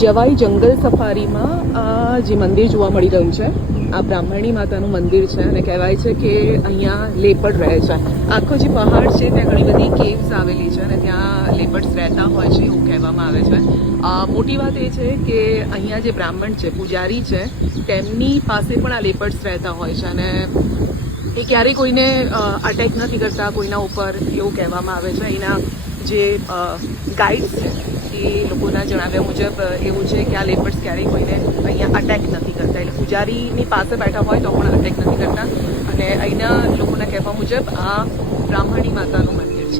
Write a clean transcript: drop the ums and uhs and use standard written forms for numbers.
જવાઈ જંગલ સફારીમાં જે મંદિર જોવા મળી રહ્યું છે આ બ્રાહ્મણી માતાનું મંદિર છે અને કહેવાય છે કે અહીંયા લેપર્ડ રહે છે. આખો જે પહાડ છે ત્યાં ઘણી બધી કેવ્સ આવેલી છે અને ત્યાં લેપર્ડ્સ રહેતા હોય છે એવું કહેવામાં આવે છે. મોટી વાત એ છે કે અહીંયા જે બ્રાહ્મણ છે પૂજારી છે તેમની પાસે પણ આ લેપર્ડ્સ રહેતા હોય છે અને એ ક્યારેય કોઈને અટેક નથી કરતા કોઈના ઉપર એવું કહેવામાં આવે છે. એના જે ગાઈડ્સ છે એ લોકોના જણાવ્યા મુજબ એવું છે કે આ લેપર્ડ્સ ક્યારેય કોઈને અહીંયા અટેક નથી કરતા, એટલે પૂજારીની પાસે બેઠા હોય તો પણ અટેક નથી કરતા. અને અહીંના લોકોના કહેવા મુજબ આ બ્રાહ્મણી માતાનું મંદિર છે.